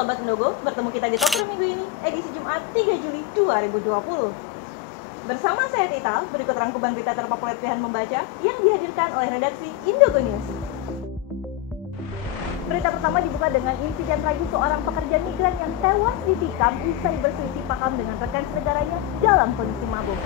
Sobat Indogo, bertemu kita di Top 3 minggu ini, edisi Jumat 3 Juli 2020. Bersama saya Tita, berikut rangkuman berita terpopuler pilihan membaca yang dihadirkan oleh redaksi Indogo News. Berita pertama dibuka dengan insiden tragis seorang pekerja migran yang tewas ditikam usai berselisih paham dengan rekan senegaranya dalam kondisi mabuk.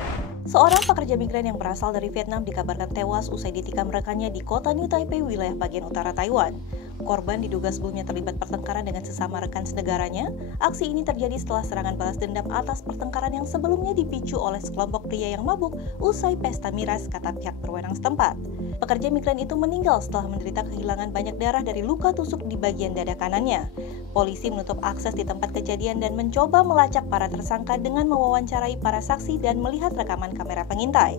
Seorang pekerja migran yang berasal dari Vietnam dikabarkan tewas usai ditikam rekannya di kota New Taipei, wilayah bagian utara Taiwan. Korban diduga sebelumnya terlibat pertengkaran dengan sesama rekan senegaranya. Aksi ini terjadi setelah serangan balas dendam atas pertengkaran yang sebelumnya dipicu oleh sekelompok pria yang mabuk usai pesta miras, kata pihak berwenang setempat. Pekerja migran itu meninggal setelah menderita kehilangan banyak darah dari luka tusuk di bagian dada kanannya. Polisi menutup akses di tempat kejadian dan mencoba melacak para tersangka dengan mewawancarai para saksi dan melihat rekaman kamera pengintai.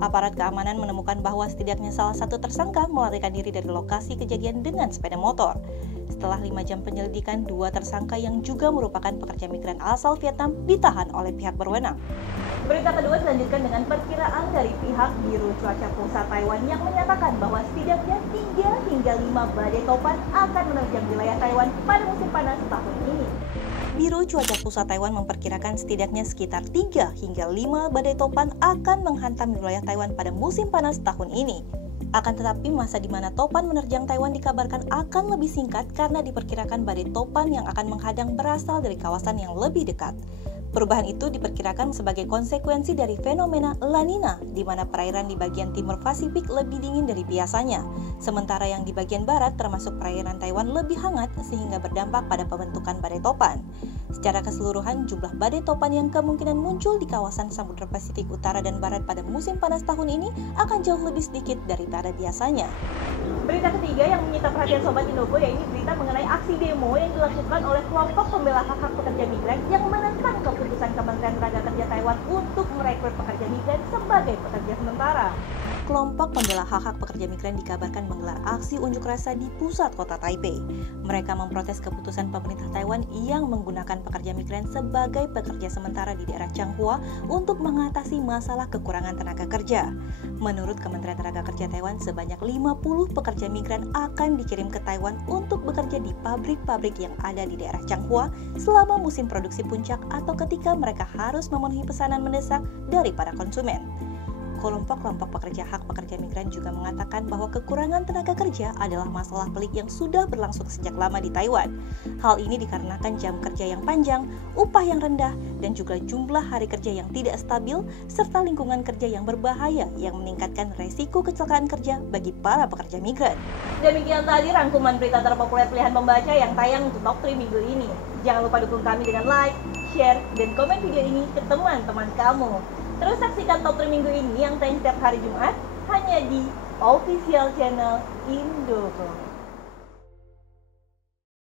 Aparat keamanan menemukan bahwa setidaknya salah satu tersangka melarikan diri dari lokasi kejadian dengan sepeda motor. Setelah 5 jam penyelidikan, 2 tersangka yang juga merupakan pekerja migran asal Vietnam ditahan oleh pihak berwenang. Berita kedua dilanjutkan dengan perkiraan dari pihak Biro Cuaca Pusat Taiwan yang menyatakan bahwa setidaknya 3 hingga 5 badai topan akan menerjang wilayah Taiwan pada musim panas tahun ini. Biro Cuaca Pusat Taiwan memperkirakan setidaknya sekitar 3 hingga 5 badai topan akan menghantam wilayah Taiwan pada musim panas tahun ini. Akan tetapi masa di mana topan menerjang Taiwan dikabarkan akan lebih singkat karena diperkirakan badai topan yang akan menghadang berasal dari kawasan yang lebih dekat. Perubahan itu diperkirakan sebagai konsekuensi dari fenomena La Nina, di mana perairan di bagian timur Pasifik lebih dingin dari biasanya, sementara yang di bagian barat termasuk perairan Taiwan lebih hangat sehingga berdampak pada pembentukan badai topan. Secara keseluruhan, jumlah badai topan yang kemungkinan muncul di kawasan Samudra Pasifik Utara dan Barat pada musim panas tahun ini akan jauh lebih sedikit daripada biasanya. Berita ketiga yang menyita perhatian Sobat Indogo yaitu berita mengenai aksi demo yang dilakukan oleh kelompok pembela hak-hak pekerja migran yang menentang keputusan Kementerian Tenaga Kerja Taiwan untuk merekrut pekerja migran sebagai pekerja sementara. Kelompok pembela hak-hak pekerja migran dikabarkan menggelar aksi unjuk rasa di pusat kota Taipei. Mereka memprotes keputusan pemerintah Taiwan yang menggunakan pekerja migran sebagai pekerja sementara di daerah Changhua untuk mengatasi masalah kekurangan tenaga kerja. Menurut Kementerian Tenaga Kerja Taiwan, sebanyak 50 pekerja migran akan dikirim ke Taiwan untuk bekerja di pabrik-pabrik yang ada di daerah Changhua selama musim produksi puncak atau ketika mereka harus memenuhi pesanan mendesak dari para konsumen. Kelompok-kelompok pekerja hak pekerja migran juga mengatakan bahwa kekurangan tenaga kerja adalah masalah pelik yang sudah berlangsung sejak lama di Taiwan. Hal ini dikarenakan jam kerja yang panjang, upah yang rendah, dan juga jumlah hari kerja yang tidak stabil, serta lingkungan kerja yang berbahaya yang meningkatkan resiko kecelakaan kerja bagi para pekerja migran. Demikian tadi rangkuman berita terpopuler pilihan membaca yang tayang untuk Top 3 minggu ini. Jangan lupa dukung kami dengan like, share, dan komen video ini ke teman-teman kamu. Terus saksikan Top 3 minggu ini yang tayang setiap hari Jumat hanya di official channel Indogo.